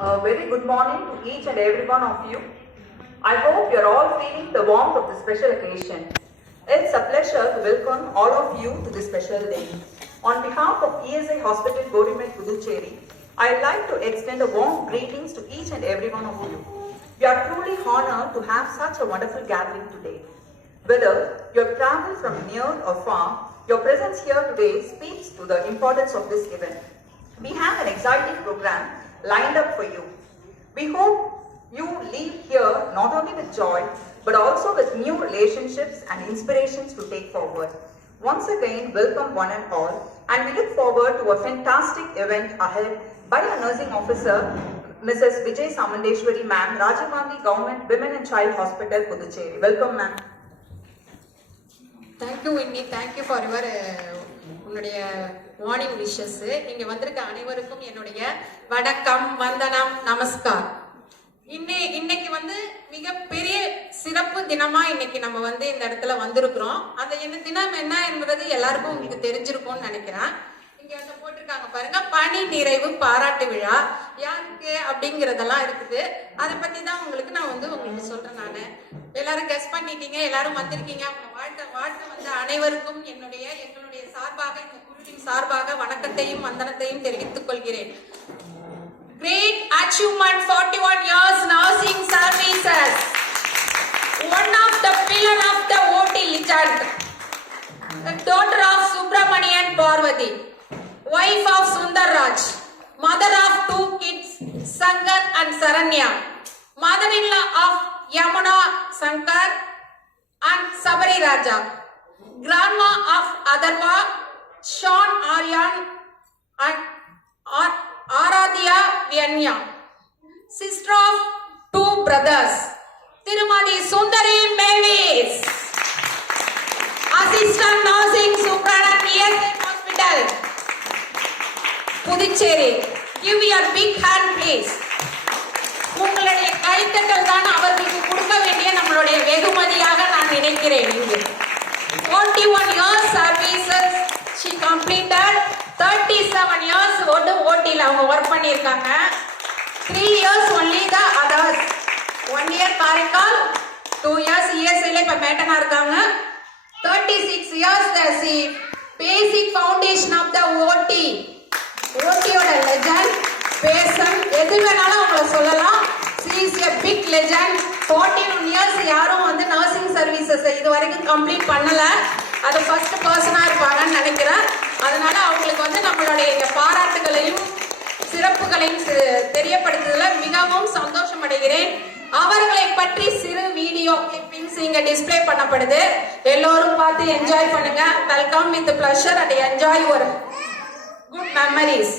A very good morning to each and every one of you. I hope you are all feeling the warmth of this special occasion. It's a pleasure to welcome all of you to this special day. On behalf of ESI Hospital Godimet Puducherry, I'd like to extend a warm greetings to each and every one of you. We are truly honored to have such a wonderful gathering today. Whether you have traveled from near or far, your presence here today speaks to the importance of this event. We have an exciting program lined up for you. We hope you leave here not only with joy, but also with new relationships and inspirations to take forward. Once again, welcome one and all, and we look forward to a fantastic event ahead by our nursing officer, Mrs. Vijay Samandeshwari ma'am, Rajiv Gandhi Government Women and Child Hospital, Puducherry. Welcome ma'am. Thank you Winnie, thank you for your உன்னுடைய morning wishes. இங்க வந்திருக்க அனைவருக்கும் என்னுடைய வணக்கம், வந்தனம், நமஸ்கார். இன்னைக்கு வந்து மிகப்பெரிய சிறப்பு தினமா இன்னைக்கு நம்ம வந்து இந்த இடத்துல வந்திருக்கிறோம். அந்த என்ன தினம் என்ன என்பது எல்லாருக்கும் உங்களுக்கு தெரிஞ்சிருக்கும்னு நினைக்கிறேன். இங்க வந்து போட்டிருக்காங்க பாருங்க, பணி நிறைவு பாராட்டு விழா யாருக்கு அப்படிங்கறதெல்லாம் இருக்குது. அதை பத்தி தான் உங்களுக்கு நான் வந்து உங்களுக்கு சொல்றேன். நானு எல்லாரும் கெஸ் பண்ணிட்டீங்க, எல்லாரும் வந்திருக்கீங்க. வாழ்க்கை வந்த அனைவருக்கும் எங்களுடைய சார்பாக, இந்த குழுவின் சார்பாக வணக்கத்தையும் வந்தனத்தையும் தெரிவித்துக் கொள்கிறேன். Great achievement, 41 years nursing services. One of the pillar of the OT legend. The daughter of Subramanian Parvati, wife of Sundar Raj, mother of 2 kids, Sankar and Saranya, mother-in-law of Yamuna Sankar and Sabari Raja, grandma of Adarva, Sean Aryan and Aradhya Vyanya, sister of 2 brothers, Tirumati Sundari Mavis, assistant nursing superintendent ESI Hospital, Puducherry. Give your big hand please. உங்களுடைய கைத்தட்டல் தான் அவர்களுக்கு கொடுக்க வேண்டிய நம்மளுடைய வெகுமதியாக நான் நினைக்கிறேன். இங்கு 41 years services she completed. 37 years ஓட்டில அவங்க ஒர்க் பண்ணியிருக்காங்க. 3 years only the others. 1 year காரைக்கால், 2 years ESIல இப்ப மேட்டனா இருக்காங்க. 36 years the basic foundation of the OT. ஓட்டியோட லெஜண்ட், பேசன், எது வேணாலும் அவங்கள சொல்லலாம். she is a big legend. 41 years யாரும் வந்து நர்சிங் சர்வீசஸ் இது வரைக்கும் கம்ப்ளீட் பண்ணல. அது ஃபர்ஸ்ட் பர்சனா இருப்பாங்கன்னு நினைக்கிறேன். அதனால அவங்களுக்கு வந்து நம்மளுடைய பாராட்டுகளையும் சிறப்புகளையும் தெரியப்படுத்துறதுல மிகவும் சந்தோஷம் அடைகிறேன். அவர்களை பற்றி சிறு வீடியோ கிளிப்பிங்ஸ் இங்க டிஸ்ப்ளே பண்ணப்படுது. எல்லோரும் பார்த்து என்ஜாய் பண்ணுங்க. Welcome with pleasure and enjoy your good memories.